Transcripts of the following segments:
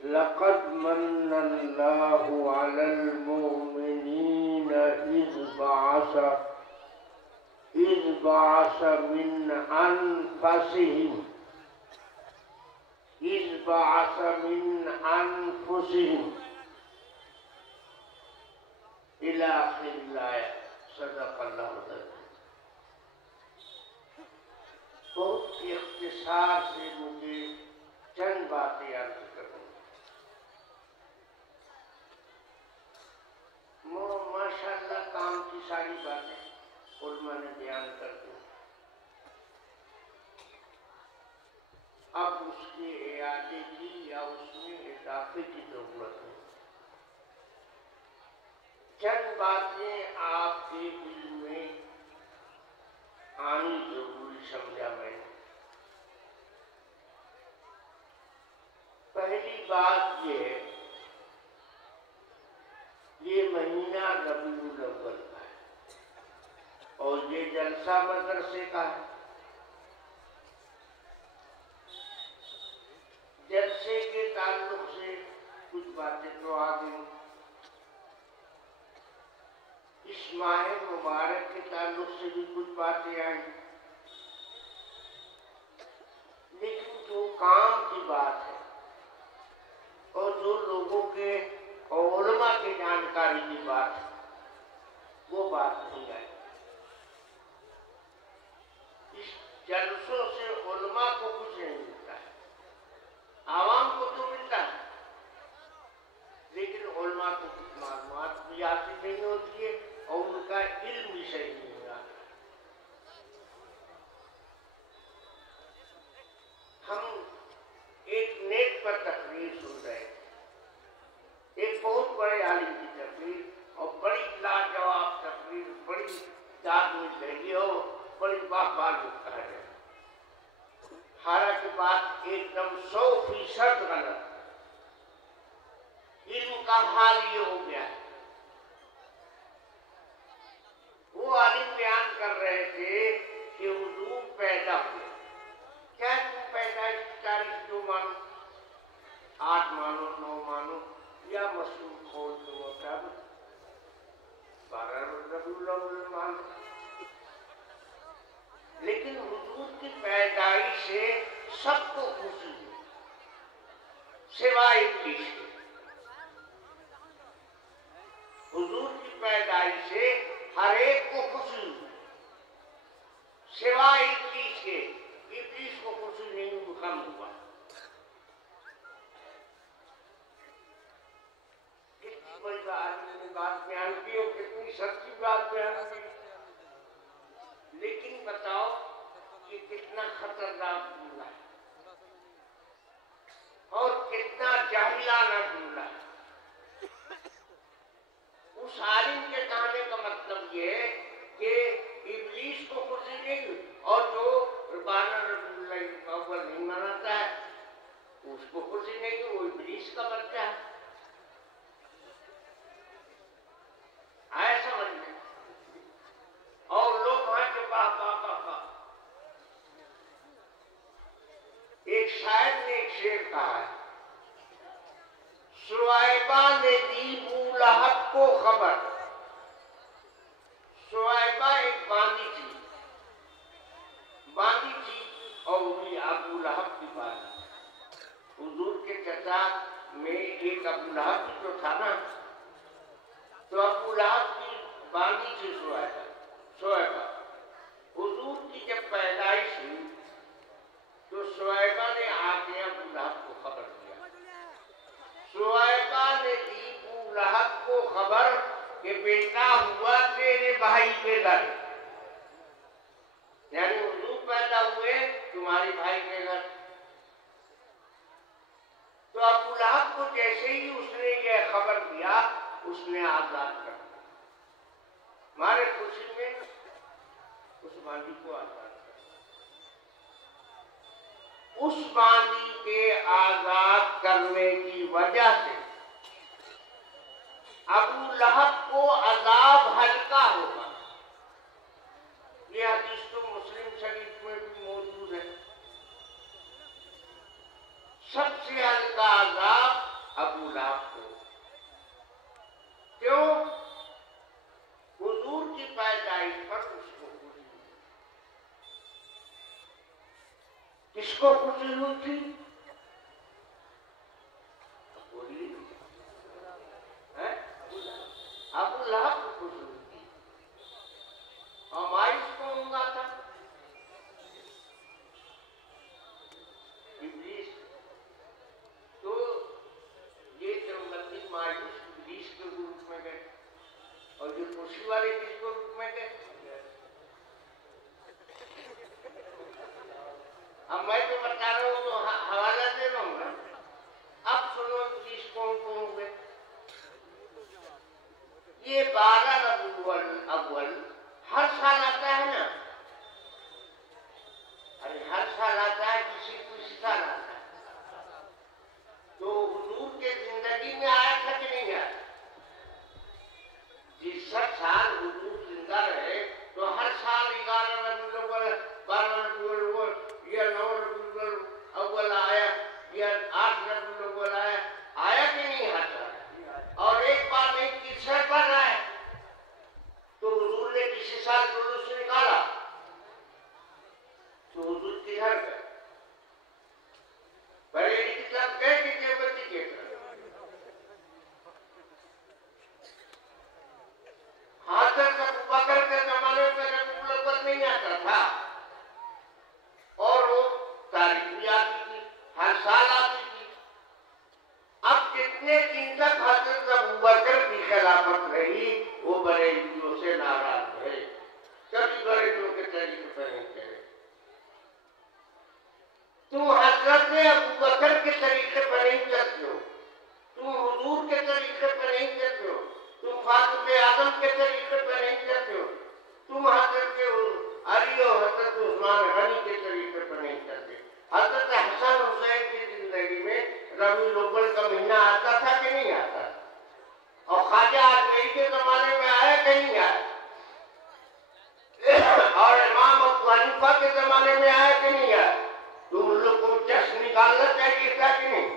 लक़द मन्नल्लाहु अलल मुमिनीन इज़ बअस मिन अनफुसिहिम इला आखिरिल आया। सदक़ल्लाहु अज़ीम। बहुत इख्तिसार से मुझे चंद बातें अर्ज करूँ। माशाअल्लाह काम की सारी बातें उलमा ने बयान कर दी। अब उसके इआदे की या उसमें इजाफे की जरूरत है। चंद बातें आपके दिल में आनी जरूरी समझा मैंने। पहली बात ये है, ये महीना रबीउल अव्वल का है और ये जलसा मदरसे का है। जलसे के ताल्लुक से कुछ बातें तो आ गई, इस माह मुबारक के ताल्लुक से भी कुछ बातें आई, लेकिन जो काम की बात है और जो लोगों के और उलमा की जानकारी की बात है, वो बात नहीं आई। इस जलसों से उलमा को कुछ नहीं मिलता है, आवाम को तो मिलता है, लेकिन उलमा को कुछ मालूमात भी हासिल नहीं होती है और उनका इल्म भी सही नहीं होता। हम एक नेट पर तकरीर सुन रहे हैं, एक बहुत बड़े आलिम की तकरीर और बड़ी लाजवाब तकरीर, बड़ी याद मिल रही है और बड़ी बाहबाल लिखता है। हालांकि बात एकदम 100% गलत। इल्म का हाल ये हो गया है। वो आलिम बयान कर रहे थे कि हुजूर पैदा हुए, क्या तुम पैदाइश की तारीख जो मानो, 8 मानो, 9 मानो या मशहूर खोल के मुताबिक 12 रबीउल अव्वल मानो, लेकिन हुजूर की पैदाइश से सबको खुशी हुई सिवाय इब्लीस के। हुजूर की पैदाइश से हर एक को खुशी हुई सिवाय इब्लीस के। इब्लीस को खुशी नहीं हुई, कम हुआ। कितनी बड़ी बात बयान की और कितनी सच्ची बात बयान की, लेकिन बताओ ये कितना खतरनाक जुमला है और कितना जाहिलाना जुमला है। उस आलिम के कहने का मतलब ये है कि इब्लीस को खुशी नहीं हुई और जो 12 रबीउल अव्वल नहीं मनाता है उसको खुशी नहीं हुई, वो इब्लीस का बच्चा है। आया समझ में? और लोग वहां के बाप। एक शायर ने एक शेर कहा है, शुआइबा ने दी अबू लहब को खबर। शुआइबा एक बांदी थी और वही अबू लहब की बांदी। हुजूर के चचा में एक अबू लहब भी तो था ना, तो अबू लहब की बांदी थी शुआइबा। हुजूर की जब पैदाइश हुई तो शुआइबा ने आके अबू लहब को खबर दिया। शुआइबा ने दी अबू लहब को खबर कि बेटा हुआ तेरे भाई के घर। आजाद कर दिया, हमारे खुशी में उस बांदी को आजाद कर दिया। उस बांदी के आजाद करने की वजह से अबू लहब को अजाब हल्का होगा। ये हदीस तो मुस्लिम शरीफ में भी मौजूद है। सबसे हल्का अजाब अबू लहब को। क्यों? हुजूर की पैदाइश पर उसको खुशी हुई। किसको खुशी हुई थी? अबू लहब को खुशी हुई थी। और मायूस कौन हुआ था? इब्लीस। तो ये देवबंदी मायूस इब्लीस के रूप में गए, और ये खुशी वाले किसके रूप में गए? अब मैं तो बता रहा हूँ, तो हवाला दे रहा हूँ ना। अब सुनो इब्लीस कौन कौन हुए। ये 12 रबीउल अव्वल हर साल आता है ना। अरे हर साल आता है, किसी साल आता है। तो हुजूर के जिंदगी में आया था कि नहीं आया? जिस साल हुजूर जिंदा रहे तो हर साल 11 रबीउल अव्वल, 12 रबीउल अव्वल या 9 रबीउल अव्वल आया या 8 रबीउल अव्वल आया कि नहीं आता? और एक बार नहीं, तीसरे पर आया। तो हुजूर ने किसी साल जुलूस निकाला तो हुजूर के घर गए, बरेली की तरफ गए कि देवबंदी के तरफ? हज़रत अबू बकर के जमाने में रबीउल अव्वल नहीं आता था, और वो तारीख भी आती थी, हर साल आती थी। अब कितने दिन तक हज़रत अबू बकर की खिलाफत रही, वो बरेलियों से नाराज रहे, कभी बरेलियों के तरीके पर नहीं चले। तुम हज़रत अबू बकर के तरीके पर नहीं चलते हो, तुम हुजूर के तरीके पर नहीं चलते हो, तुम फातिमे आदम के तरीके पर नहीं चलते हो, तुम हज़रत अली और हज़रत उस्मान गनी के तरीके पर नहीं चलते। हज़रत हसन हुसैन की जिंदगी में रबीउल अव्वल का महीना आता था कि नहीं आता? और ख्वाजा आजमई के जमाने में आया कि नहीं आया? और इमाम अबू हनीफा के जमाने में आया कि नहीं आया? तुम लोग को जश्न निकालना चाहिए था कि नहीं?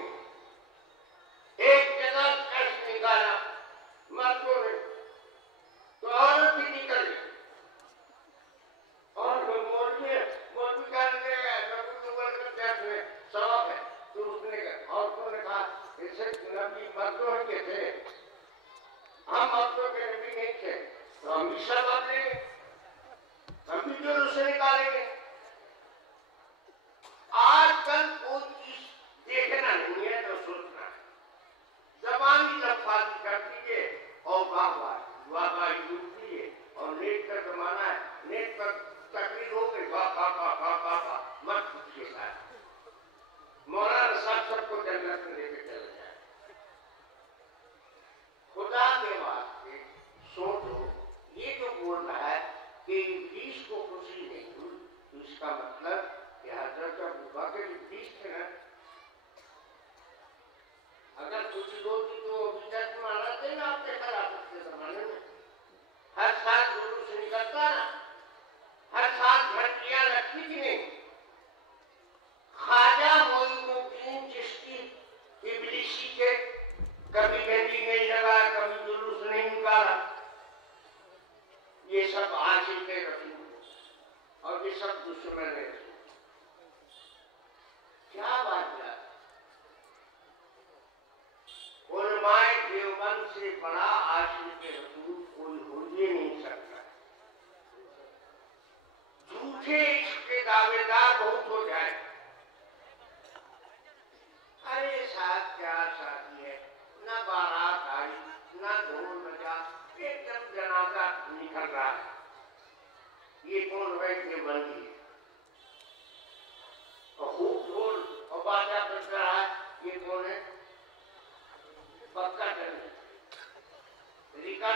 एक जगह जश्न निकाला मर्दों ने, तो औरत भी निकल गई, और मौलवी सवाब है। तो उसने कहा, औरतों ने कहा, इसे नबी मर्दों के थे, हम औरतों के नबी नहीं थे, तो हम भी सवाब लेंगे, हम भी जुलूस निकालेंगे। आजकल कोई चीज देखना नहीं है तो सोचना है। जबानी लफाजी कर दीजिए और वाह यूट्यूब और नेट का जमाना है, नेट पर तकरीर हो गई, वाह मत पूछिए साहब। मौलाना साहब सबको जन्नत में लेके चले जाए। खुदा के वास्ते सोचो, ये जो बोल रहा है कि इब्लीस को खुशी नहीं हुई, तो इसका मतलब कि हज़रत अबू बकर इब्लीस थे ना। अगर खुशी होती तो अभी तक मनाते ना आपके खिलाफत के जमाने में। हर साल जुलूस निकलता ना, हर साल घंटियां रखी कि नहीं? ख्वाजा मोइनुद्दीन चिश्ती इब्लीसी थे, कभी घंटी नहीं लगाया, कभी जुलूस नहीं निकाला। ये सब आशिक रसूल और ये सब दुश्मन है। क्या बात है? उलमाए देवबंद से बड़ा आशिक रसूल कोई हो ही नहीं सकता। झूठे इसके दावेदार बहुत हो जाए। अरे साथ क्या शादी है, न बारात आई, न ढोल बजा, एकदम जनाजा निकल रहा है। ये कौन है? देवबंदी है। और खूब ढोल और बाजा बज रहा है, ये कौन है? पक्का करने रिका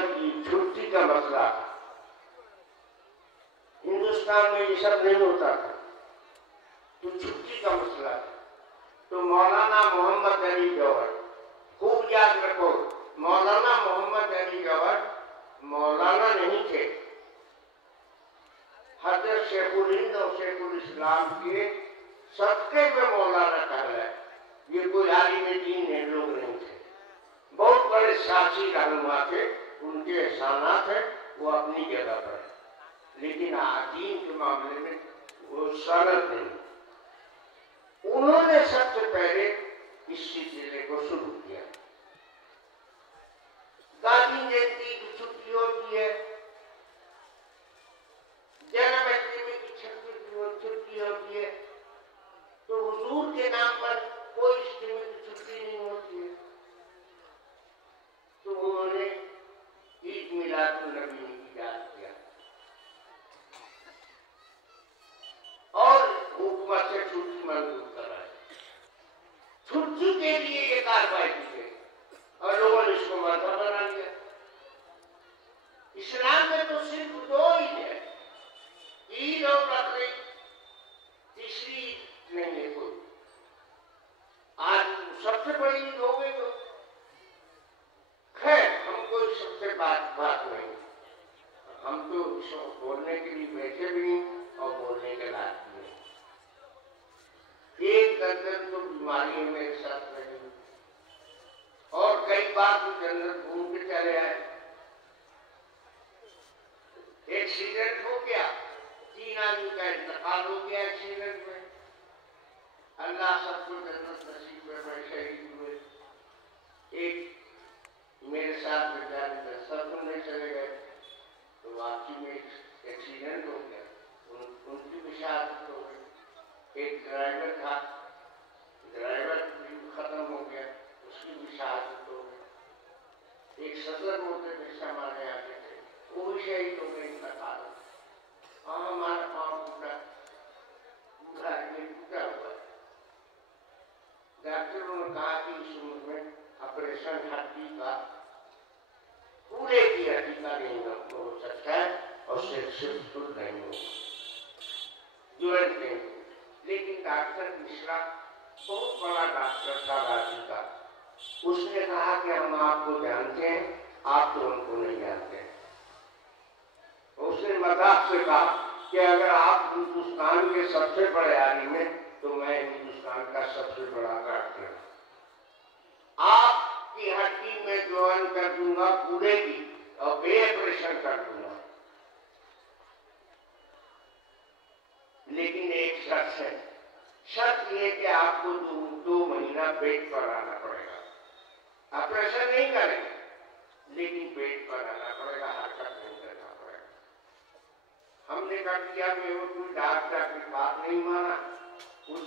की छुट्टी का मसला था। हिंदुस्तान में ये सब नहीं होता था, तो छुट्टी का मसला था। तो मौलाना मोहम्मद अली जौहर, खूब याद रखो, मौलाना मोहम्मद अली जौहर मौलाना नहीं थे, हजरत शेखुल हिंद और शेखुल इस्लाम के सबके में मौलाना कहलाए। ये कोई आलिम दीन है लोग नहीं थे, बहुत बड़े साथी रहनुमा थे, उनके एहसानात है वो अपनी जगह पर, लेकिन दीन के मामले में वो सनद नहीं। उन्होंने सबसे पहले इस सिलसिले को शुरू किया। गांधी जयंती की छुट्टी होती है, जन्माष्टमी की छुट्टी होती है, तो हुजूर के नाम पर कोई अष्टमी की छुट्टी नहीं होती है। तो उन्होंने ईद मिलादुन नबी इजाद किया और हुकूमत से छुट्टी मंजूर कराई। छुट्टी के लिए ये कार्रवाई की गई और लोगों ने इसको मजहब बना लिया। इस्लाम में तो सिर्फ दो ईद है, ईद और बकरीद, तीसरी ईद नहीं है कोई। आज सबसे बड़ी ईद हो गई तो खैर हमको सबसे बात नहीं, हम तो बोलने के लिए बैठे भी नहीं और बोलने के लायक भी नहीं। एक दर्जन तो बीमारी मेरे साथ रही और कई बार तो जन्नत घूम के चले आए। एक्सीडेंट हो गया, 3 आदमी का इंतकाल हो गया एक्सीडेंट में, अल्लाह सबको जन्नत नसीब में, मैं शहीद हुए। एक मेरे साथ बेचारे दस्तरपुर में चले गए, तो वापसी में एक्सीडेंट हो गया, उनकी भी शहादत हो गई। एक ड्राइवर था, ड्राइवर भी खत्म हो गया, उसकी भी शहादत हो गई। एक सदर मोटे जैसे हमारे यहाँ के थे, वो भी शहीद हो गए इंतकाल। हमारा पाँव टूटा, टूटा हुआ है। डॉक्टरों ने कहा कि इस उम्र में ऑपरेशन हड्डी का, पूरे की हड्डी का नहीं हो सकता है और सिर्फ शुद्ध नहीं हो, ज्वाइंट नहीं हो। लेकिन डॉक्टर मिश्रा बहुत बड़ा डॉक्टर था रांची का, उसने कहा कि हम आपको जानते हैं, आप तो हमको नहीं जानते हैं। उसने मजाक से कहा कि अगर आप हिंदुस्तान के सबसे बड़े आलिम हैं तो मैं हिंदुस्तान का सबसे बड़ा डॉक्टर हूं। आपकी हड्डी में ज्वाइन कर दूंगा पूरे की और ऑपरेशन कर दूंगा, लेकिन एक शर्त है, शर्त ये कि आपको 2 महीना बेड पर आना पड़ेगा। ऑपरेशन नहीं करेंगे लेकिन बेड पर आना पड़ेगा, हरकत नहीं करना पड़ेगा। हमने कर दिया, मैं कोई डॉक्टर की बात नहीं माना। उस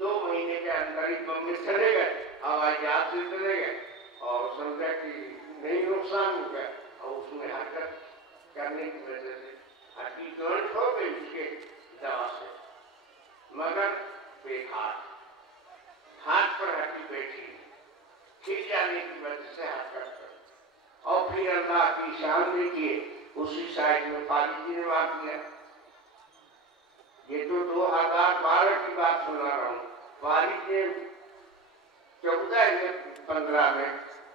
2 महीने के अंदर ही बम्बे चले गए, हवाई जहाज से चले गए और समझा कि नहीं नुकसान हो गया, और उसमें हरकत करने की वजह से हड्डी ज्वाइंट हो गई उसके दवा से, मगर बेकार हाथ पर हड्डी बैठी खिंच जाने की वजह से हरकत कर। और फिर अल्लाह की शान देखिए, उसी साइड में पॉलिथीन ने मार दिया। ये तो 2012 की बात सुना रहा हूँ। पॉलिथीन 14 या 15 में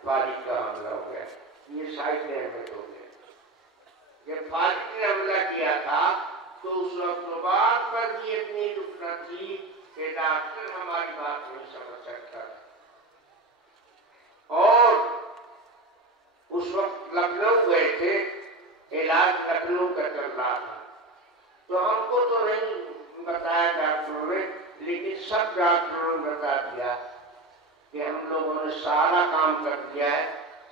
फारिक का हमला हो गया, ये साइड डैमेज हो गया। जब फारिक ने हमला किया था तो उस वक्त बात पर भी इतनी रुकना थी कि डॉक्टर हमारी बात नहीं समझ सकता, और उस वक्त लखनऊ गए थे, इलाज लखनऊ का चल रहा था। तो हमको तो नहीं बताया डॉक्टरों ने, लेकिन सब डॉक्टरों ने बता दिया कि हम लोगों ने सारा काम कर दिया है,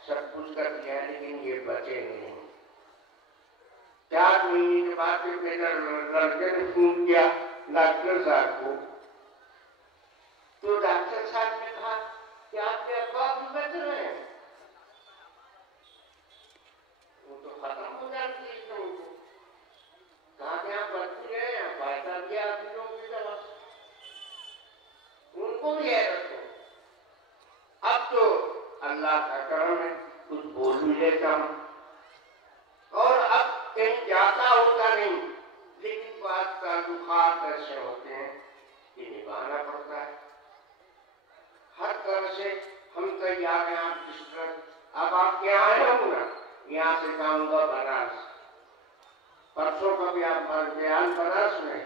सब कुछ कर दिया है, लेकिन ये बचे नहीं। 4 महीने के बाद मेरा लड़के ने फोन किया डॉक्टर साहब को, तो डॉक्टर साहब ने कहा कि आपके अब्बा भी बच रहे हैं, वो तो खत्म हो जाती है। तो कहा कि आप बच रहे हैं, फायदा दिया आप लोगों की दवा से, उनको भी हैरत हो। अब तो अल्लाह का करम है, कुछ बोल भी लेता हूँ, कहीं जाता होता नहीं, लेकिन बात ताल्लुकात ऐसे होते हैं कि निभाना पड़ता है। हर तरह से हम तैयार हैं। आप जिस तरह अब आपके यहाँ आया हूँ ना, यहाँ से जाऊंगा बनारस, परसों का बयान बनारस में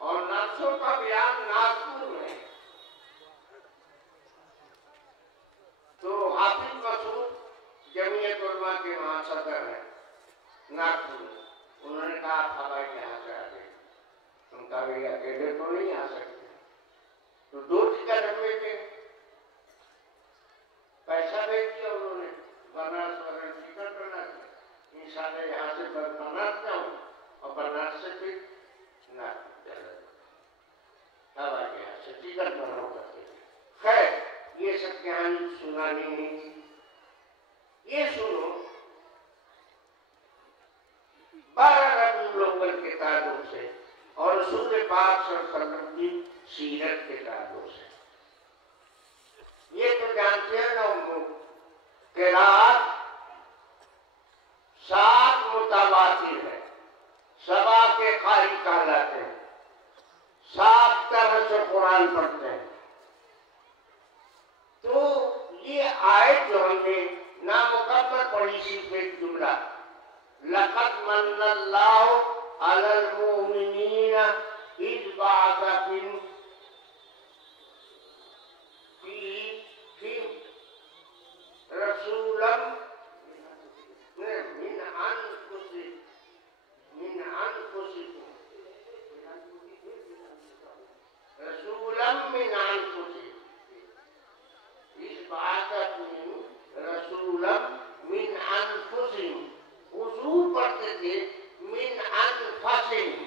और नरसों का बयान नागपुर में। तो हाफिज मसूद जमीयत उलमा के वहां सदर है नागपुर में, उन्होंने कहा आप हवाई जहाज से आ गए। उनका भी अकेले तो नहीं आ सकते, तो 2 टिकट हमें में पैसा भेज दिया उन्होंने, बनारस वाले टिकट बना दिया। इंशाल्लाह यहाँ से बनारस जाऊँ और बनारस से फिर नागपुर जाना, हवाई जहाज से टिकट बनाओ करते। खैर ये सब कहानी सुनानी नहीं थी। ये सुनो, 12 रबीउल अव्वल के ताल्लुक से और रसूल पाक सल्लल्लाहु अलैहि वसल्लम की सीरत के ताल्लुक से। ये तो जानते हैं ना हम लोग, किरात 7 मुतावातिर है, सबा के कारी कहलाते हैं, 7 तरह से कुरान पढ़ते हैं। तो ये आयत जो हमने नामुकम्मल पढ़ी सिर्फ एक जुमला, लक़द मन्नल्लाहु अलल मुमिनीना इज़ बअसा फीहिम रसूलन मिन अनफुसिहिम रसूलन मिन अनफुसिहिम इज़ बअसा फीहिम रसूलन मिन अनफुसिहिम। हुजूर पढ़ते थे मिन अनफुसिहिम,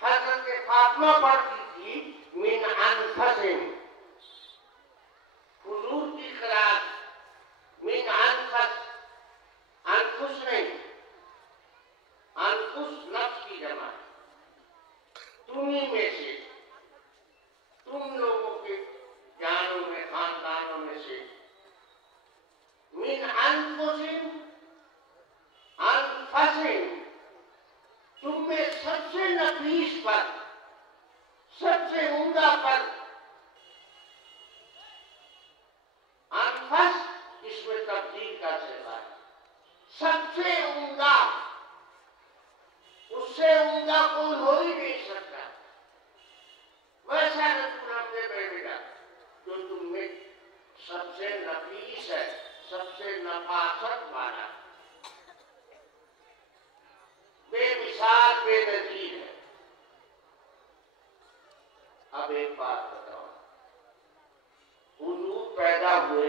हज़रत फातिमा पढ़ती थी मिन अनफुसिहिम। हुजूर की क़िरात मिन अनफुस, अनफुस नहीं, अनफुस नफ्स की जमा, तुम्ही में से, तुम लोगों के जानों में, खानदानों में से। मिन अनफुसिहिम, अनफुसिहिम, तुम में सबसे नफीस पर, सबसे उम्दा पर। अनफस इसमें तब्दील का सिलसिला है, सबसे उम्दा, उससे उम्दा कोई हो ही नहीं सकता। वैसा रसूल हमने भेजा जो तुम में सबसे नफीस है, सबसे नफासत वाला, बेमिसाल बेनजीर है। अब एक बात बताओ, हुजूर पैदा हुए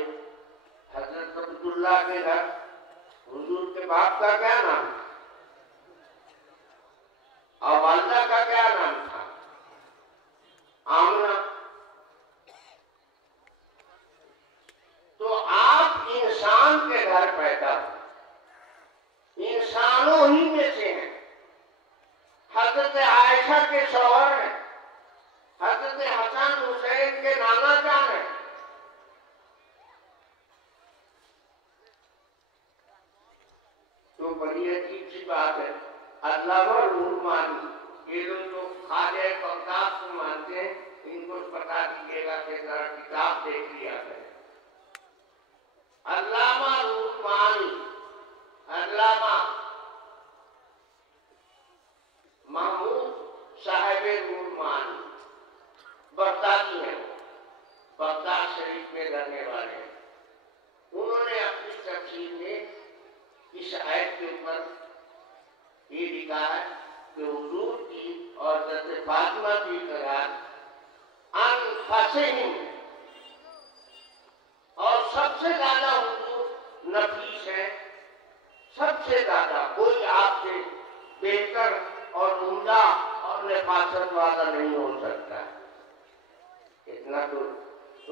हजरत अब्दुल्ला के घर, हुजूर के बाप का क्या नाम था और वालिदा का क्या नाम था? आमना। तो आप इंसान के घर पैदा हुए, इंसानों ही में से हैं। हजरत आयशा के शौहर हैं, हजरत हसन हुसैन के नाना जान हैं। तो बड़ी अजीब सी बात है। अल्लामा रूहमानी, ये लोग जो ख्वाजा बगदाद को मानते हैं, इनको बता दीजिएगा कि जरा किताब देख लिया करें। अल्लामा रूहमानी, अल्लामा महमूद साहिब रूहमानी बगदादी हैं, बगदाद शरीफ में रहने वाले हैं। उन्होंने अपनी तफसीर में इस आयत के ऊपर ये लिखा है कि हुजूर की और हज़रत फातिमा की क़िरात अनफुसिहिम, और सबसे ज्यादा हुजूर नफीस है, सबसे ज्यादा कोई आपसे बेहतर और उम्दा और नफासत वाला नहीं हो सकता। इतना तो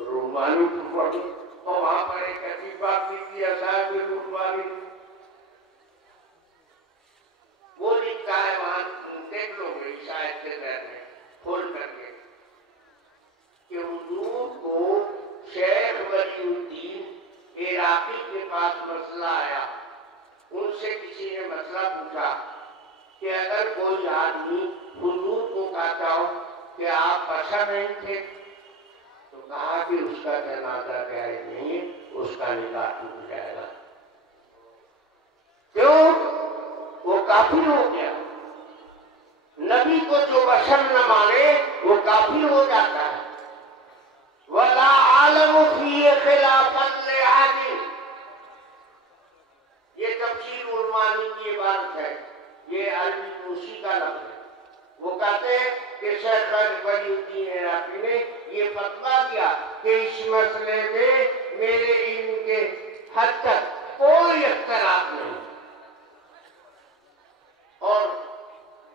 रूहमानी पढ़ो, और वहां पर एक ऐसी बात लिखी है साहिब रूहमानी, वो लिखता है, वहां देख लोगे शायद के घर में खोल करके, कि हुजूर को शेख वलीउद्दीन इराकी के पास मसला आया, उनसे मुझसे किसी ने मसला पूछा कि अगर कोई आदमी हुजूर को कहता हो कि आप बशर नहीं थे, तो कहा कि उसका जनाजा जायज नहीं है, उसका निकाह टूट जाएगा। क्यों? वो काफिर हो गया। नबी को जो बशर न माने वो काफिर हो जाता है। वला आलम फी खिलाफत लिहादिन, ये तफसीर उलमानी की बात है, ये अरबी उसी का लफ्ज़ है। वो कहते हैं कि शेख वलीउद्दीन इराकी ने ये फतवा दिया कि इस मसले में मेरे इल्म के हद तक कोई इख्तिलाफ नहीं। और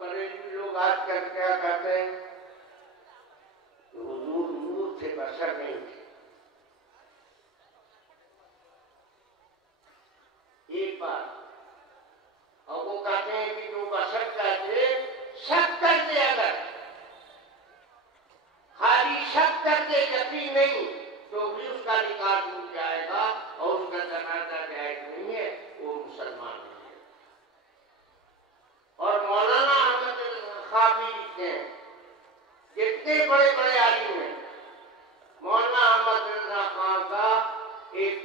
बरेलवी लोग आजकल क्या कहते हैं, हुजूर नूर से बशर नहीं थे। एक बात, और वो कहते हैं कि जो बशर कहते शक कर दे, अगर खाली शक कर दे, यकीन नहीं, तो भी उसका निकाह टूट जाएगा और उसका जनाजा जायज नहीं है, वो मुसलमान नहीं है। और मौलाना अहमद खाबी लिखते हैं, कितने बड़े बड़े आलिम हैं। मौलाना अहमद रजा खान का एक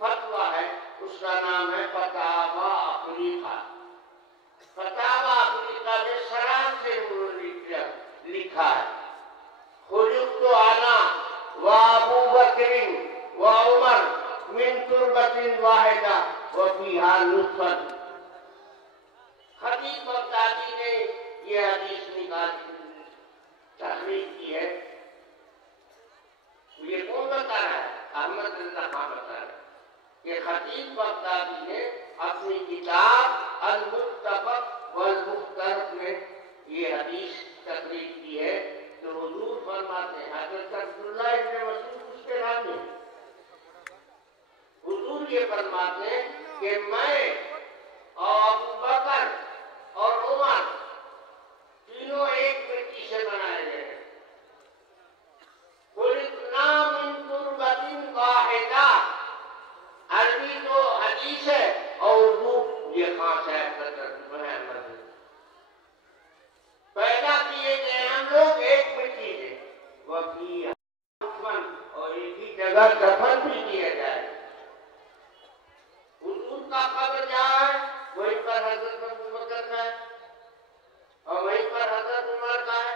फतवा है, उसका नाम है फतावा अफ्रीका। फतावा अफ्रीका में शराब से लिखा है, खुलिक़्तु अना व अबू बकरिन व उमर मिन तुरबतिन वाहिदा व फीहा नुत्फ़त। खतीब बगदादी ने ये हदीस निकाली, तहरीर की है। ये कौन बता रहा है? अहमद रज़ा खान बता रहा है कि खतीब बगदादी ने अपनी किताब अल-मुत्तफ़क़ वल-मुख्तलफ़ में ये हदीस तकरीर की है। तो हुजूर फरमाते हैं, हज़रत अब्दुल्लाह इब्न मसूद उसके नाम में, हुजूर ये फरमाते हैं कि मैं और अबू बकर और उमर तीनों एक मिट्टी से बनाए गए हैं। खुलिक़ना मिन तुरबतिन वाहिदा, अरबी तो हदीस है और उर्दू ये खास है। पैदा किए गए हम लोग एक मिट्टी से, वही और एक ही जगह दफन भी किया जाए। हुजूर का कब्र जहाँ है वहीं पर हजरत अबू बकर का है और वहीं पर हजरत उमर का है।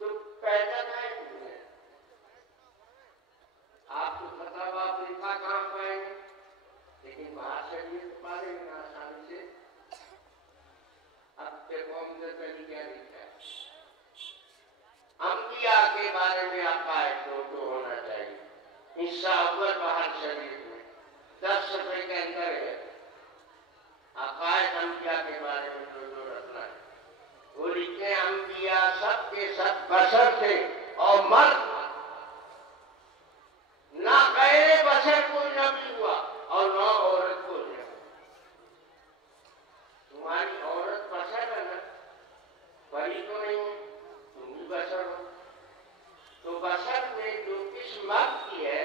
तो पैदा है आप तो फतावा अफ्रीका कहाँ पाएंगे, लेकिन बाहर से ये पा लेंगे आसानी से। अब देखो हमने पहले क्या लिखा है, अंबिया के बारे में अकायद तो होना चाहिए। हिस्सा अव्वल बाहर शरीफ में 10 सफ़े के अंदर है, अकायद अंबिया के बारे में जो रखना है। वो लिखते हैं अंबिया सब के सब बशर थे और मर्द, ना गैर बशर कोई नबी हुआ और ना औरत कोई नबी। तुम्हारी औरत बशर है ना, बड़ी तो नहीं है, तुम भी बशर हो। तो बशर में जो किस्म मर्द की है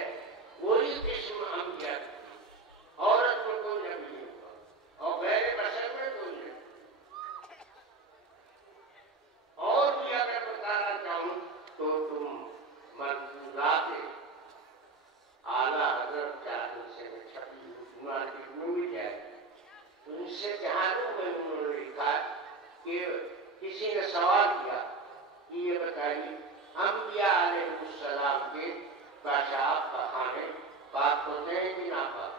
वही किस्म अंबिया की। औरत में कोई नबी नहीं हुआ और गैर बशर में कोई नहीं। और भी अगर बताना चाहूं तो तुम मंसूरात आला हजरत से छपी मार्केट में मिल जाएगी। तो इनसे जहानों में उन्होंने लिखा कि किसी ने सवाल किया कि ये बताइए अंबिया अलैहिस्सलाम के पेशाब पखाने पाक होते हैं कि नापाक?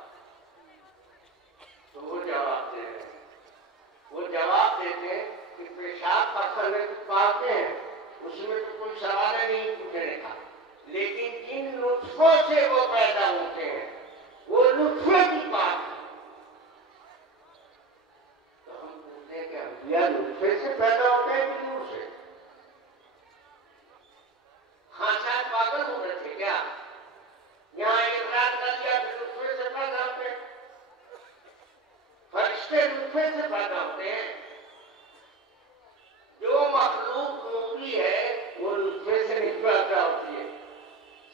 तो वो जवाब दे रहे हैं, वो जवाब देते हैं कि पेशाब पखाने तो पाक हैं, उसमें तो कोई सवाल नहीं पूछने का, लेकिन जिन नुस्खों से वो पैदा होते हैं वो नुस्खे की बात है। तो हम पूछते हैं कि अंबिया नुस्खे से पैदा होते हैं कि नूर से? हाँ, शायद पागल हो रहे थे क्या? यहाँ इकरार कर दिया कि नुस्खे से पैदा होते हैं, फरिश्ते नुस्खे से पैदा होते हैं। जो मखलूक नूरी है वो नुस्खे से नहीं पैदा होती है।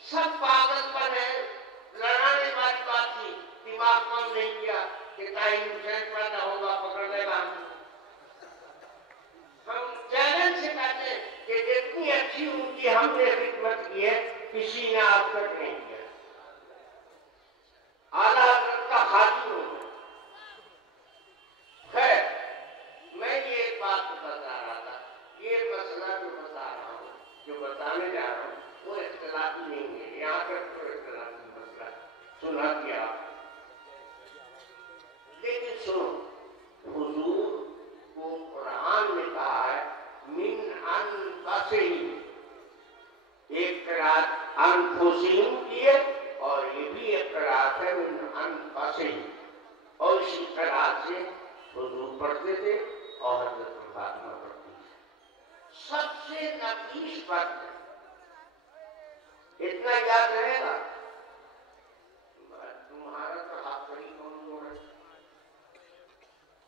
सब पागलपन है, लड़ाने वाली बात थी, दिमाग काम नहीं किया कि ताइन हुसैन पैदा होगा पकड़ लेगा हम चैलेंज से कहते हैं कि जितनी अच्छी उनकी हमने खिदमत की है किसी ने आज तक नहीं किया आला हज़रत का खातिम हूं खैर मैं ये एक बात बता रहा था ये मसला जो बता रहा हूँ जो बताने जा रहा हूँ वो इख्तिलाफी नहीं है यहाँ तक तो इख्तिलाफी मसला सुना दिया लेकिन सुनो हुजूर को कुरान ने कहा है मिन अनफुसिहिम एक किरात अनफुसिहिम की है और ये भी एक किरात है मिन अनफुसिहिम और इसी किरात से हुजूर पढ़ते थे और हज़रत फातिमा पढ़ती थी सबसे नफीस बात इतना याद रहेगा तुम्हारा तो हाथ पर ही कौन है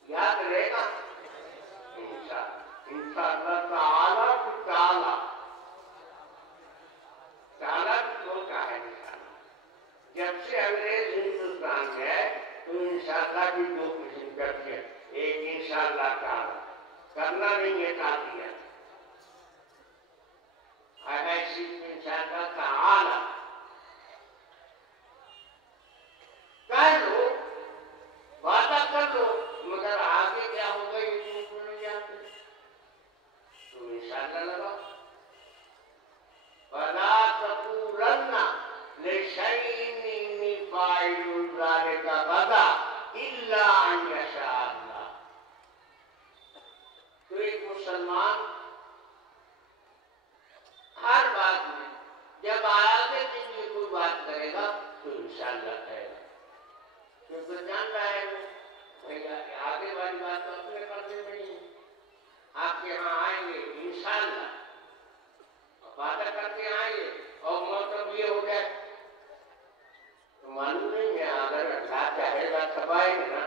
याद रहेगा इंशाअल्लाह ताला ताला ताला भी कौन का है जब से अंग्रेज हिंदुस्तान में है तो इंशाअल्लाह की दो किस्म करती है एक इंशाअल्लाह ताला करना नहीं है डाल दिया ऐसी इंशाअल्लाह ताला कर लो वादा कर लो मगर आगे क्या होगा ये तुमको नहीं जानते तो इंशाअल्लाह लगाओ वला तक़ूलन्ना लिशैइन इन्नी फ़ाइलुन ज़ालिका गदा इल्ला अन यशा अल्लाह तो एक मुसलमान हर बात में जब आगे दिन ये कोई बात करेगा तो इंशाअल्लाह कहेगा क्योंकि जान रहा है भैया आगे वाली बात तो अपने पर्दे में नहीं आपके यहाँ आएंगे इंशाअल्लाह वादा करके आएंगे और मौसम ये हो जाए तो मालूम नहीं है अगर अल्लाह चाहेगा तब आएंगे ना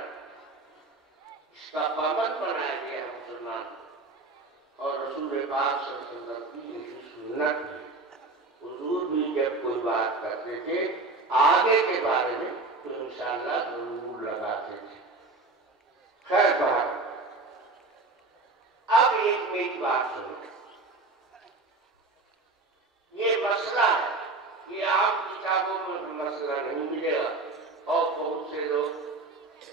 इसका पाबंद बनाया गया मुसलमान और रसूल पाक सल्लल्लाहु अलैहि वसल्लम की यही सुन्नत है हुजूर भी जब कोई बात करते थे आगे के बारे में तो इंशाअल्लाह जरूर लगाते थे खैर बात अब एक मेरी बात सुनो ये मसला है ये आम किताबों में मसला नहीं मिलेगा और बहुत से लोग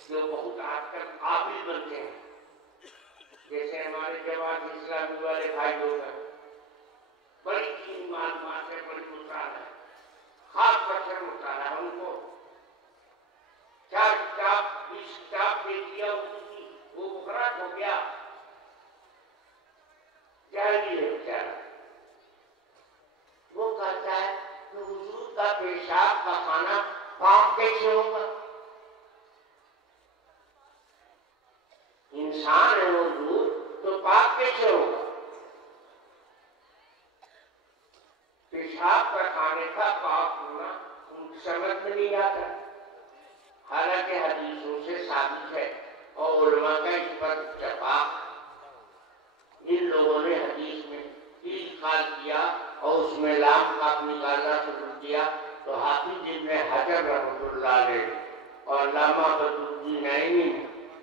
जो बहुत आजकल काबिल बनते हैं जैसे हमारे जवान इस्लामी वाले भाई लोग हैं बड़ी चीज मालूमात है बड़ी मुताला है खास पत्थर मुताला है उनको 4 किताब 20 किताब दे दिया उसकी वो मुखरात हो गया जाहिल है बेचारा वो कहता है कि हुजूर का पेशाब का खाना पाक कैसे होगा इंसान है हुजूर तो पाक कैसे होगा पेशाब का खाने का पाक होना उनकी समझ में नहीं आता हालांकि हदीसों से साबित है और उलमा का इस पर इत्तेफाक जिन लोगों ने हदीस में इल्काल किया और उसमें लाम काफ निकालना शुरू किया तो हाफिज इब्न हजर रहमतुल्लाह अलैह और अल्लामा बदरुद्दीन ऐनी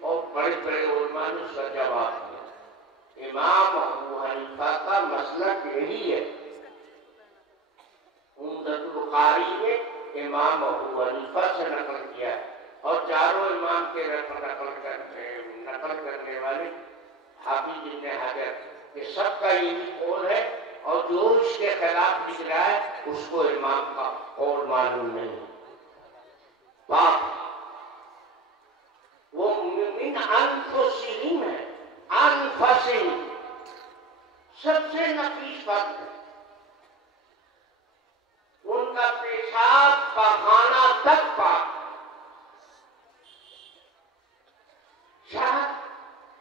और बड़े बड़े उलमा ने उसका जवाब दिया इमाम अबू हनीफा का मसलक यही है उम्दतुल कारी में इमाम अबू हनीफा से नकल किया है और चारों इमाम के नकल करने वाले हाफिज इब्न हजर ये सबका यही कौल है और जो इसके खिलाफ लिख रहा है उसको इमाम का कौल मालूम नहीं बाप वो मिन अनफुसिहिम है अनफुसिहिम सबसे नफीस बात है उनका पेशाब पखाना तक पाक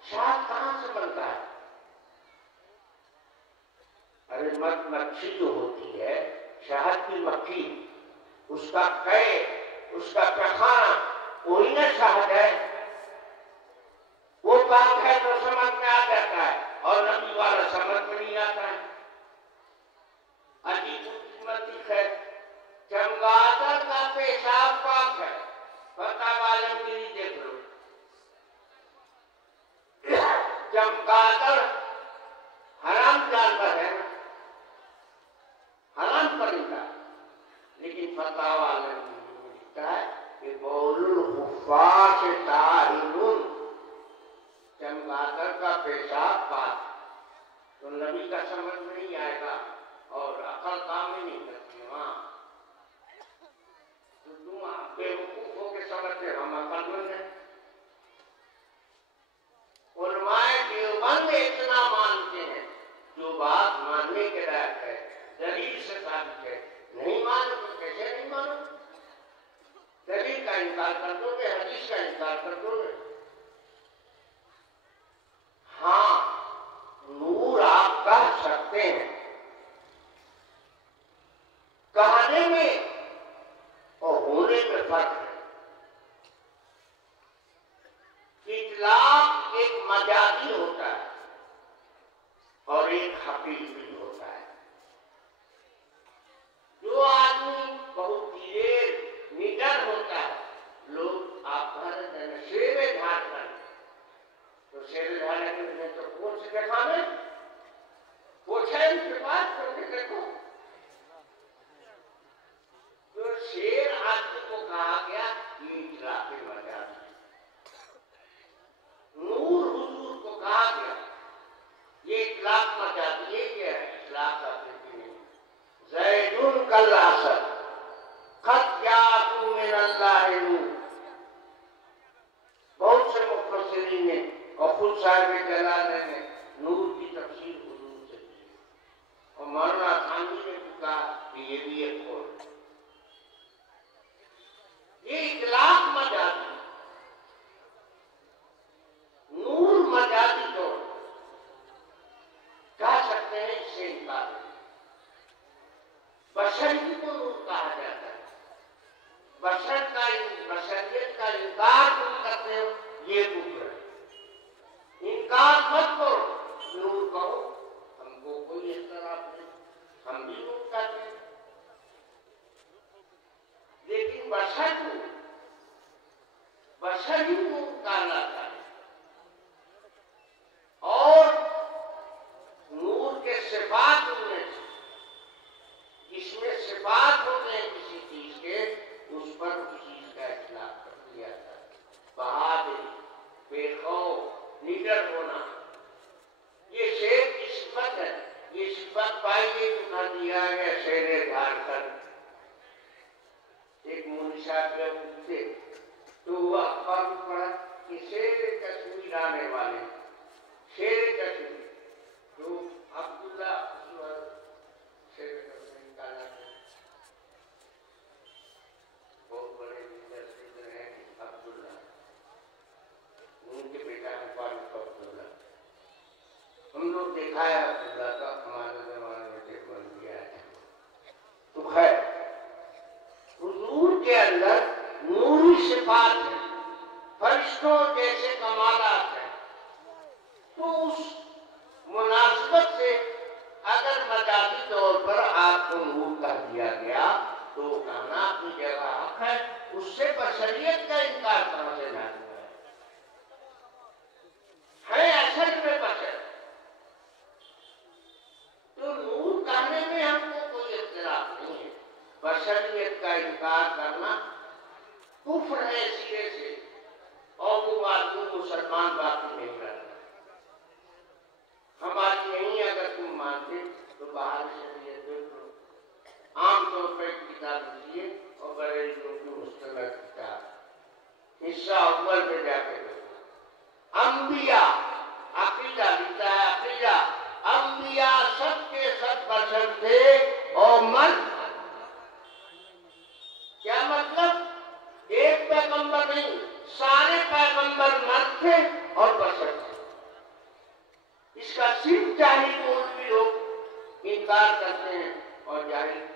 शहद कहाँ से बनता है अरे मक्खी जो होती है शहद की मक्खी उसका कै उसका पखाना वही ना शहद है वो बात है तो समझ में आ जाता है और नबी वाला समझ में नहीं आता है अजीब है चमगादड़ का पेशाब पाक है फतह आलम चमगादड़ हराम जानवर है, हराम परिंदा, लेकिन फतवा में लिखता है कि बौलुल हुफ़्फ़ाश ताहिरुन, चमगादड़ का पेशाब पाक। तो नबी का समझ नहीं आएगा और अकल काम ही नहीं करती वहां। तो तुम बेवकूफ होके समझते हम अकलमंद हैं। उलमाए देवबंद इतना मानते हैं, जो बात मानने के लायक है, दलील से साबित है। नहीं मानो तो कैसे नहीं मानो? दलील का इनकार कर दोगे, हदीस का इनकार कर दोगे। हाँ, नूर आप कह सकते हैं, कहने में और होने में फर्क है। इतलाक एक मजाजी होता है और एक हकीकी होता है। जो आदमी बहुत धीरे निडर होता है, लोग आप शेर झाड़ कर, तो शेर झाड़ने के लिए तो कौन से देखा में कुछ है इनके पास, तो देखो तो शेर आदमी को कहा गया ये इतलाक मजाजी। नूर हुजूर को कहा गया ये इतलाक मजाजी है, क्या है इतलाक हकीकी नहीं। ज़ैदुन कल असद क़द जाअकुम मिनल्लाहि नूर। बहुत से मुफस्सिरीन ने और खुद साहिब जलालैन ने नूर की तफसीर हुजूर से की, और मौलाना थानवी ने भी कहा कि ये भी एक कौल। ये इतलाक मजाजी, नूर मजाजी तो कह सकते हैं, इससे इनकार। बशरी को नूर कहा जाता है। बशरियत का इनकार तुम करते हो, ये कुफ्र है। इनकार मत करो, नूर कहो, हमको कोई इख्तिलाफ नहीं, हम भी नूर कहते हैं। लेकिन बशरी नूर कहलाता है। और नूर के सिफात उनमें से, जिसमें सिफात होते हैं किसी चीज के, उस पर उस चीज का इतलाक कर दिया जाता है। बहादुरी, बेखौफ, निडर होना, ये शेर की सिफत है। ये सिफत पाइए तो कर दिया गया शेरे झारखंड। एक मुनि साहब जब उठते तो वह अखबार में पढ़ा कि शेर कश्मीर आने वाले, शेर कश्मीर, तो अब्दुल्ला शेर कश्मीर निकाला, बहुत बड़े लीडर हैं अब्दुल्ला, उनके बेटा है फारूक अब्दुल्ला। हम लोग देखा है अब्दुल्ला का, हमारे जमाने में देख बन दिया है। तो खैर हुजूर के अंदर नूरी सिफात है, फरिश्तों जैसे कमालात हैं। तो उस मुनासिबत से अगर मजाजी तौर पर आपको नूर कह दिया गया तो कहना अपनी जगह हक है। उससे बशरियत का इनकार कहां से जाता है असल में बशर। तो नूर कहने में हमको कोई इख्तिलाफ नहीं है। बशरियत का इनकार करना कुफ्र है सिरे से, और वो आदमी मुसलमान बाकी नहीं रहता। हमारी नहीं अगर तुम मानते तो बाहर से ये देख लो। आमतौर पर किताब लीजिए और बरेलियों की मुस्तनद किताब हिस्सा अव्वल में जाके देखो। अंबिया अकीदा लिखता है, अकीदा अंबिया सब के सब बशर थे और मर्द। क्या मतलब? एक पैगंबर नहीं, सारे पैगंबर मर्द थे और बशर थे। इसका सिर्फ जाहिल मौलवी लोग इनकार करते हैं, और जाहिल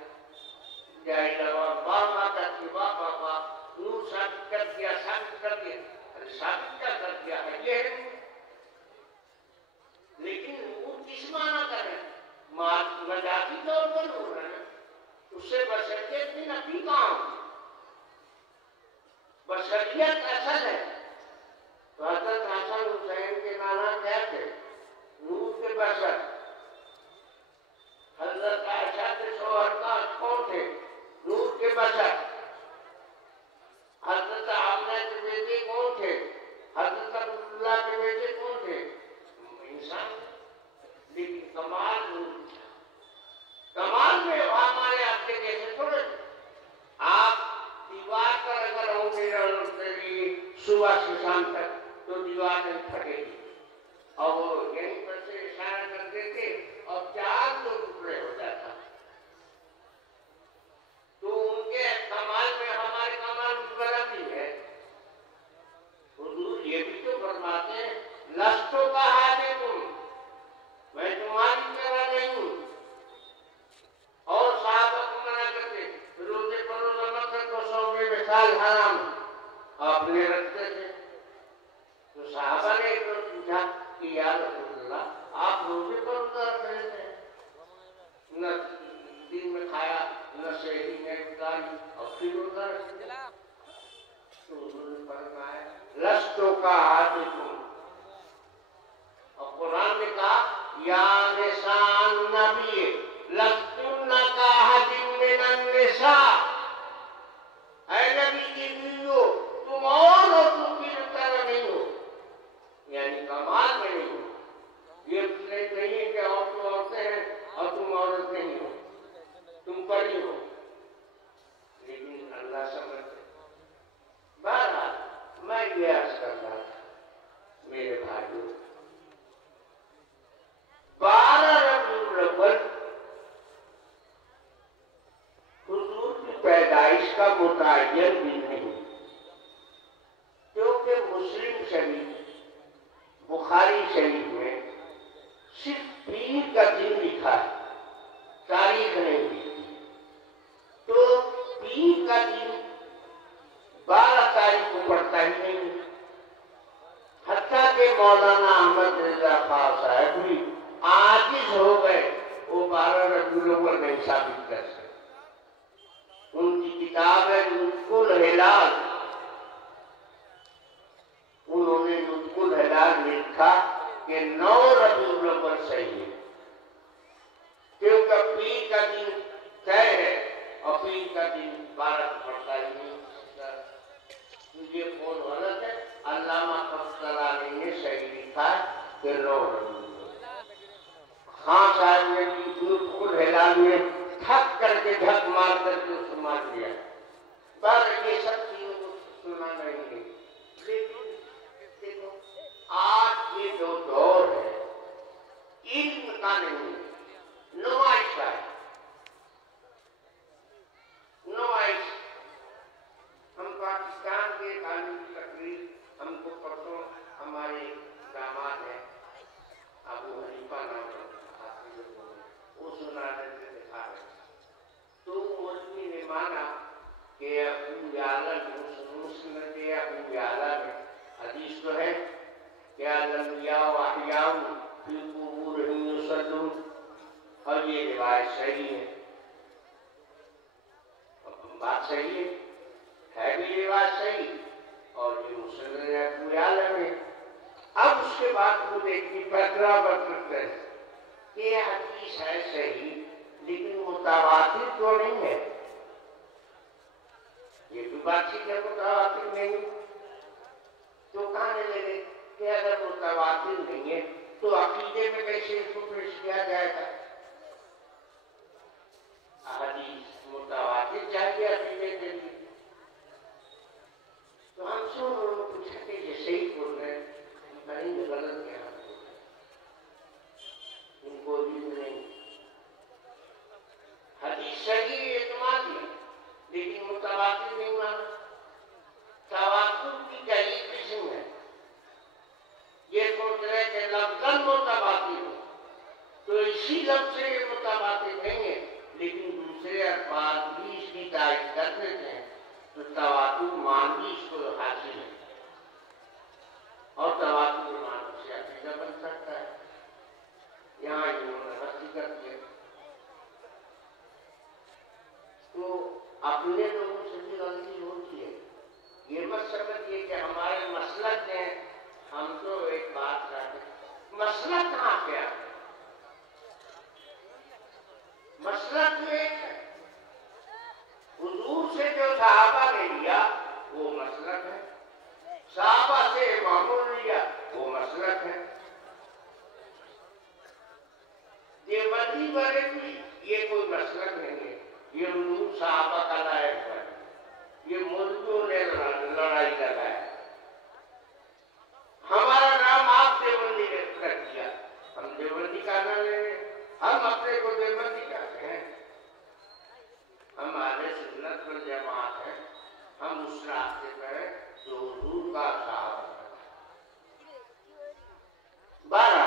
नूर साबित कर दिया, साबित कर दिया। अरे साबित क्या कर दिया है? ये है। लेकिन नूर किस माना करें? मजाजी तौर पर नूर है, उससे बशरियत की नफी कहां होगी? बशरियत असल है। तो हज़रत बशर, हज़रत आयशा के शौहर कौन थे? नूर के बशर। हज़रत आमना के बेटे कौन थे? हज़रत अब्दुल्लाह के बेटे कौन थे? इंसान। लेकिन कमाल में हमारे आपके जैसे थोड़े। आप दीवार पर अगर होंगे सुबह से शाम तक तो दीवार नहीं फटेगी, और वो यहीं पर से इशारा कर देते और 4 टुकड़े हो जाता। तो उनके कमाल में हमारे कमाल बड़ा भी है। हुजूर ये भी तो फरमाते हैं, लस्तों का हाजिर तुम, मैं तुम्हारी तरह नहीं हूं। और साहबा को मना करते, रोजे पर नमक रखो, 100 मिसाल हराम आपने रखते थे। तो साहबा ने एक बार पूछा कि या रसूलल्लाह, आप रोजे पर रोजा रख रहे थे, न दिन में खाया न शहरी ने उतारी और फिर रोजा रखते। तो उन्होंने फरमाया लस्तों का हाजिर तुम। और कुरान ने कहा या निसान नबी लस्तुन्ना का हाजिर मिनन निसा, ऐ नबी की बीवियों तुम औरतों की तरह नहीं हो, यानी कमाल में नहीं हो। ये नहीं है कि औरतें हैं और तुम औरत नहीं हो, तुम बड़ी हो। लेकिन अल्लाह समझते। बहरहाल मैं ये अर्ज कर रहा था मेरे भाइयों, 12 रबीउल अव्वल हुजूर की पैदाइश का मुतय्यन भी नहीं, क्योंकि मुस्लिम शरीफ, बुखारी शरीफ में सिर्फ पीर का दिन लिखा है, तारीख नहीं लिखी। तो पीर का दिन 12 तारीख को पड़ता ही नहीं। हत्ता के मौलाना अहमद रजा खान साहब भी आजिज हो गए, वो 12 रबीउल अव्वल नहीं साबित कर सकते। उनकी किताब है नुत्कुल हिलाल, उन्होंने नुत्कुल हिलाल लिखा कि 9 रबीउल अव्वल सही है, क्योंकि पीर का दिन तय है और पीर का दिन 12 को पड़ता ही नहीं। ये कौन गलत है? अल्लामा कफ्तलानी ने सही लिखा कि 9 रबीउल अव्वल। खान साहब ने नुत्कुल हिलाल में थक करके झक मार करके उसको मार दिया। पर ये सब चीजों को सुना नहीं। लेकिन देखो आज ये जो दौर है इल्म का नहीं, नुमाइश का है। नुमाइश। हम पाकिस्तान के कानून की तकरीर, हमको परसों हमारे दामाद है अबू हनीफा नाम वो सुनाने से दिखा रहे। तो मौलवी ने माना कि अबू याला मुस्लिम के अबू याला में हदीस तो है क्या लम्बिया वाहियाऊ फी कुबूरिहिम युसल्लून, और ये रिवायत सही है, बात सही है भी रिवायत सही, और ये मुस्लिम अबू याला में। अब उसके बाद वो देखिए फतवा बदलते हैं कि ये हदीस है सही लेकिन मुतावातिर तो नहीं है। ये भी बात ठीक है, मुतावातिर नहीं तो कहने लगे कि अगर मुतावातिर नहीं है तो अकीदे में कैसे इसको पेश किया जाएगा? हदीस मुतावातिर चाहिए अकीदे के लिए। तो हम सब उन्होंने पूछा कि ये सही बोल रहे हैं, कहीं गलत क्या इनको भी नहीं। हदीस सही एतमाद है लेकिन मुतावातिर नहीं माना। तवातुर की कई किस्म है। ये सोच रहे कि लफ्ज़न मुतावातिर है तो इसी लफ्ज़ से ये मुतावातिर नहीं है, लेकिन दूसरे अल्फाज भी इसकी तारीफ कर देते हैं तो तवातुर मान भी इसको हासिल है, और तवातुर मान से अकीदा बन सकता है। यहाँ इन्होंने हकीकत किया तो अपने लोगों से भी गलती होती है। ये मत समझिए कि हमारे मसलक हैं, हम तो एक बात करते मसलक कहाँ पे आते, जमदूर साहबा का लायक है, ये मौलवियों ने लड़ाई लगाया। हमारा नाम आप देवबंदी ने रख दिया, हम देवबंदी का नाम ले रहे, हम अपने को देवबंदी कहते हैं। हम आले सुन्नत वल जमात है, हम उस रास्ते पर हैं जो हुजूर का साहब है। 12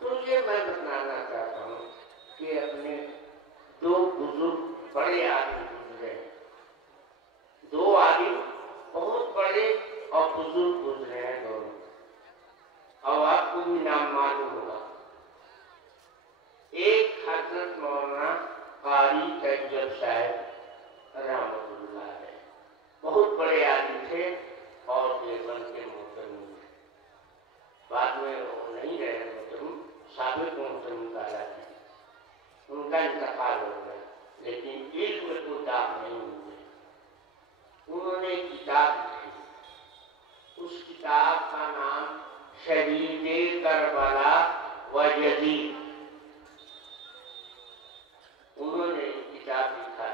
तो ये मैं बताना चाहता हूँ कि अपने दो बुजुर्ग बड़े आदमी गुजरे, 2 आदमी बहुत बड़े और बुजुर्ग गुजरे हैं दोनों, और आपको भी नाम मालूम होगा। एक हजरत मौलाना कारी तैयब साहब रहमतुल्लाह है, बहुत बड़े आदमी थे और देवबंद के मोहतरम थे। बाद में वो नहीं रहे मोहतरम, साबिक मोहतरम काला थे, उनका इंतकाल हो गया, लेकिन इल्म में कोई दाग नहीं हुए। उन्होंने एक किताब लिखी, उस किताब का नाम शहीदे करबला व यजीद। उन्होंने किताब लिखा,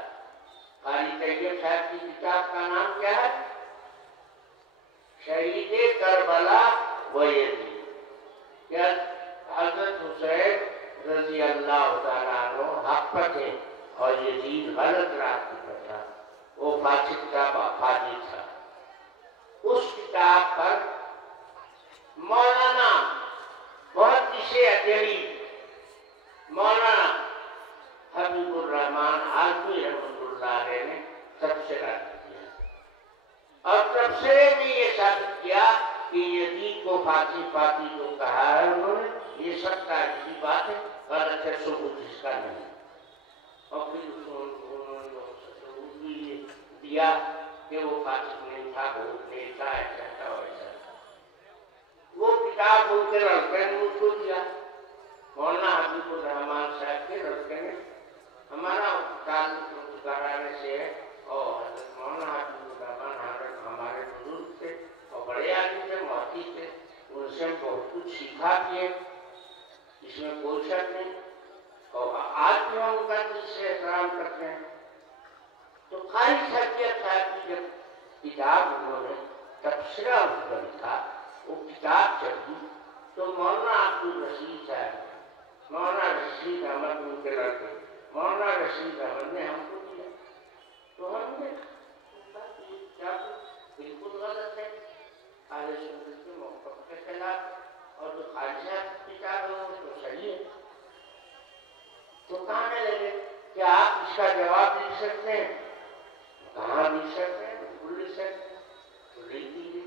कारी तैयब साहब की किताब का नाम क्या है? शहीदे करबला व यजीद। क्या हजरत हुसैन रजी अल्लाह तआला अन्हु हक पर थे और यजीद गलत रास्ते पर था, वो फासिक का फाजिल था। उस किताब पर मौलाना बहुत इसे अजली मौलाना हबीबुर रहमान आजमी रहमतुल्लाह अलैह ने तबसरा किया और तबसरे में ये साबित किया कि यजीद को फासी जो कहा है उन्होंने, ये सत्ता की बात है, गलत है, सबूत इसका नहीं। और फिर उन्होंने सबूत भी दिया कि वो फासिक नहीं था, बहुत नेता ऐसा था वैसा। वो किताब उनके लड़के ने उसको दिया, मौलाना हबीबुर रहमान साहब के लड़के ने। हमारा ताल्लुक घराने से है और हजरत मौलाना हबीबुर रहमान हमारे बुजुर्ग थे और बड़े आदमी थे, मोहती थे, उनसे बहुत कुछ सीखा किए, इसमें कोई शक नहीं। और आज भी हम उनका दिल से एहतराम करते हैं। तो कारी शख्सियत साहब की जब किताब उन्होंने तबसरा उसका लिखा, वो किताब चली तो मौलाना अब्दुल रशीद साहब, मौलाना रशीद अहमद उनके लड़के, मौलाना रशीद अहमद ने हमको दिया। तो हमने बिल्कुल गलत है, आले सुन्नत के मौक़िफ़ के खिलाफ, और जो खारिजा किताब है वो तो सही है। तो कहने लगे कि आप इसका जवाब लिख सकते हैं? कहाँ लिख सकते हैं? बिल्कुल लिख सकते हैं, तो लिख दीजिए।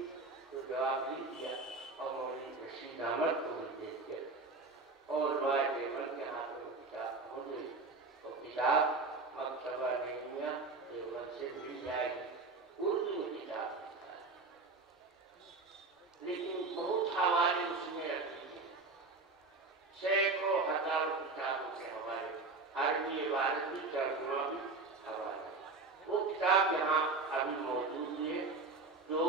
तो जवाब लिख दिया और मौलाना रशीद अहमद को भी दे दिया और बाय देवबंद के हाथों में किताब पहुँच गई। और किताब मकतबा नेमिया देवबंद से मिल जाएगी, उर्दू में किताब लिखा है, लेकिन बहुत हवाले उसमें रखी है, सैकड़ों हजारों किताबों के हवाले, अरबी इबारत भी, तर्जुमा भी हवाले। वो किताब यहाँ अभी मौजूद है, जो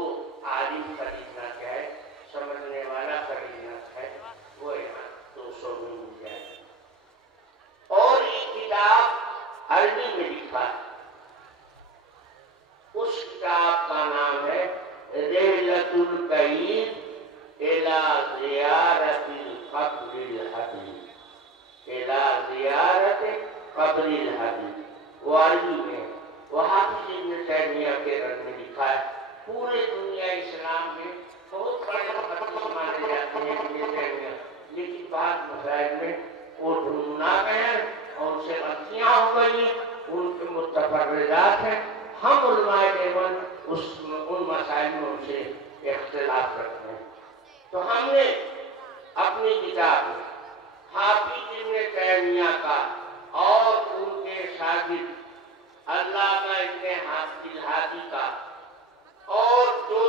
आलिम खरीदना चाहे, समझने वाला खरीदना चाहे, वो यहाँ 200 में मिल जाएगी। और ये किताब अरबी में लिखा है, उस किताब का नाम है रिहलतुल कईद इला ज़ियारतिल क़ब्रिल हबीब, इला ज़ियारत क़ब्रिल हबीब। वो अरबी में, वो हाफिज़ इब्न तैमिया के रंग में लिखा है। पूरे दुनिया इस्लाम में बहुत बड़े मुहद्दिस माने जाते हैं इब्न तैमिया, लेकिन बाद मसाइल में वो ढूंढना गए और उनसे गलतियाँ हो गई, उनके मुतफर्रिदात हैं। हम उलमाए देवबंद उन मसाइल में उनसे इख्तिलाफ रखते हैं। तो हमने अपनी किताब में हाफिज़ इब्न तैमिया का और उनके शागिर्द अल्लाह का इब्न अब्दुल हादी का और जो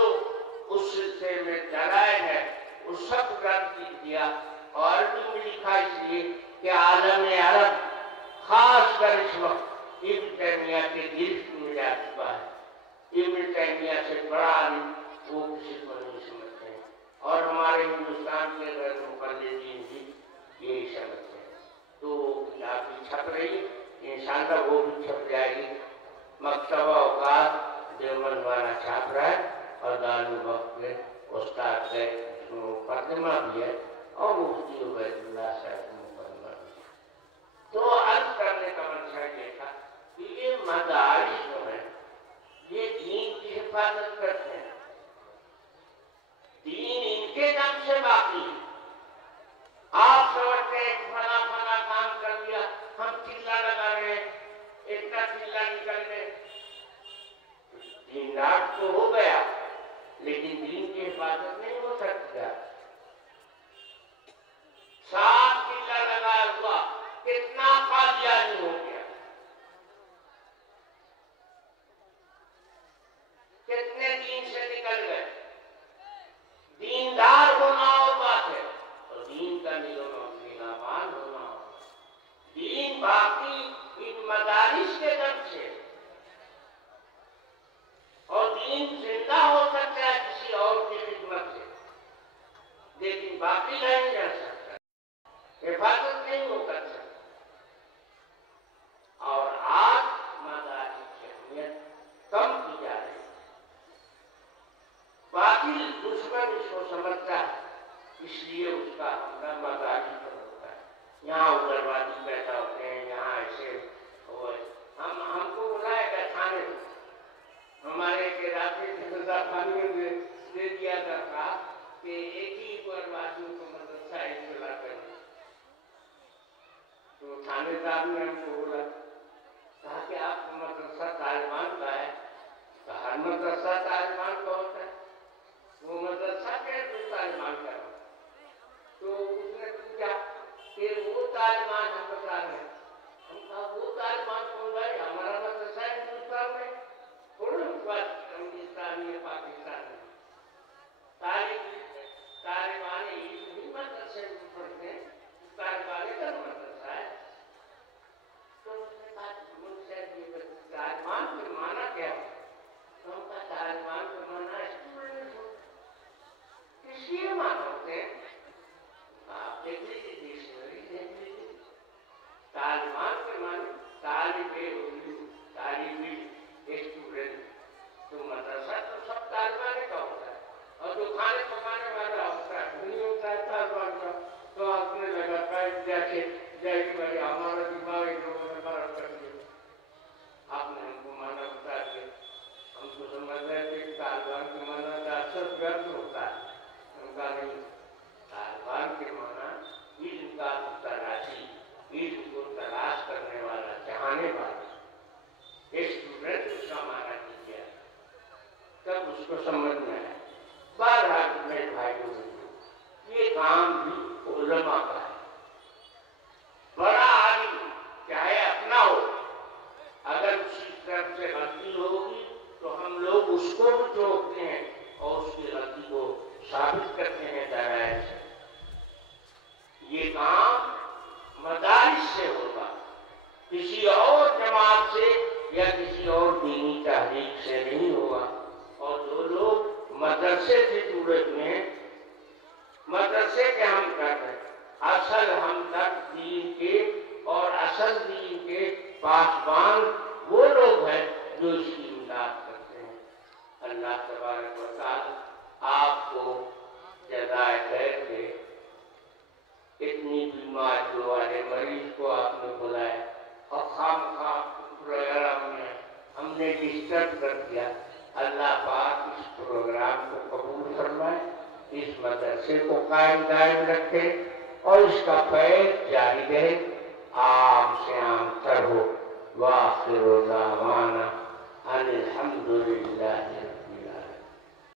उस सिलसिले में दलाइल है उस सब ग्रंथ लिख दिया। और अरबी में लिखा इसलिए कि आलम अरब खास कर इस वक्त इब्न तैमिया के गिरफ्त में जा चुका है। इब्न तैमिया से बड़ा आलिम वो किसी को नहीं समझते हैं, और हमारे हिंदुस्तान के गैर मुक़ल्लिदीन भी यही समझते हैं। तो किताब भी छप रही, इंशाअल्लाह वो भी छप वक्त के उस्ताद गए, मुकदमा भी है और मुफ्ती उबैदुल्लाह साहब मुकदमा भी है। तो अर्ज करने का मंशा ये था कि ये मदारिस जो है ये दीन की हिफाजत करते हैं, दीन इनके दम से बाकी है। आप समझते हैं फला फला काम कर लिया, हम चिल्ला लगा रहे हैं, इतना चिल्ला निकल गए, दीन रात तो हो गया लेकिन दीन की हिफाजत नहीं हो सकता। साफ चिल्ला लगाया हुआ कितना कादियानी हो गया, कितने दीन से निकल गए। दीनदार होना और बात है और दीन का निगरान होना। दीन बाकी इन मदारिस के दम से, और दीन जिंदा हो सकता है किसी और की खिदमत से, लेकिन बाकी नहीं जा सकता, हिफाजत नहीं हो कर सकता। और आज मदारिस की अहमियत कम की जा रही है। बाकी दुश्मन इसको समझता है, इसलिए उसका हमला मदारिस पर होता है। यहाँ उग्रवादी पैदा होते हैं, यहाँ ऐसे हो। हमको बुलाया गया थाने में, हमारे के रास्ते थाने में दे दिया था कि एक ही उग्रवादियों को मदरसा चला कर। तो थानेदार ने हमको बोला, कहा कि आपको मदरसा तालिबान का है। हर मदरसा तालिबान का होता है, वो मदरसा कैसे तालिबान का है? तो उसने पूछा कि वो तालिबान हम बता रहे हैं। हम कहा वो तालिबान कौन है? हमारा मदरसा हिंदुस्तान में थोड़ा हिंदुस्तान या पाकिस्तान में तालिबान ही मदरसे में पढ़ते हैं, तालिबान का मदरसा है। तो उसने कहा तालिबान के माना क्या है? तो हम कहा तालिबान के माना स्टूडेंट हो, इसलिए माना होते हैं। आप देख लीजिए, डिक्शनरी देख लीजिए, तालिबान के माने तालिबे उर्दू, तालिबी स्टूडेंट। तो मदरसा तो सब तालिबान का होता है, और जो खाने पकाने वाला होता है नहीं होता है तालिबान का। तो आपने लगा जैसे जैसे भाई हमारा दिमाग इन लोगों ने खराब कर दिया, आपने हमको माना बता दिया। हमको समझ रहे थे कि तालिबान के माना अक्सर व्यर्थ होता है, उनका नहीं। तालिबान के माना इल्म का तलाशी, इल्म को तलाश करने वाला, चाहने वाला स्टूडेंट, उसका माना किया तब उसको समझ में आया। बहरहाल मेरे भाइयों ये काम भी उलमा का है। बड़ा आदमी चाहे अपना हो, अगर उसकी तरफ से गलती होगी तो हम लोग उसको भी टोकते हैं और उसकी गलती को साबित करते हैं दलाइल से। ये काम मदारिस से होगा, किसी और जमात से या किसी और दीनी तहरीक से नहीं होगा। और जो लोग मदरसे से जुड़े हुए हैं, मदरसे के हम कर रहे हैं, असल हमदर्द दीन के और असल दीन के पासबान वो लोग हैं जो इसकी इमदाद करते हैं। अल्लाह तबारक व तआला आपको जज़ाए खैर दे। इतनी बीमारियों वाले मरीज को आपने बुलाया और खामखा प्रोग्राम में हमने डिस्टर्ब कर दिया। अल्लाह पाक इस प्रोग्राम को कबूल फरमाए, इस मदरसे को कायम दायम रखे और इसका फैज़ जारी रहे, आम से आम तर हो। वाखिर दावाना अनिल हम्दुलिल्लाह।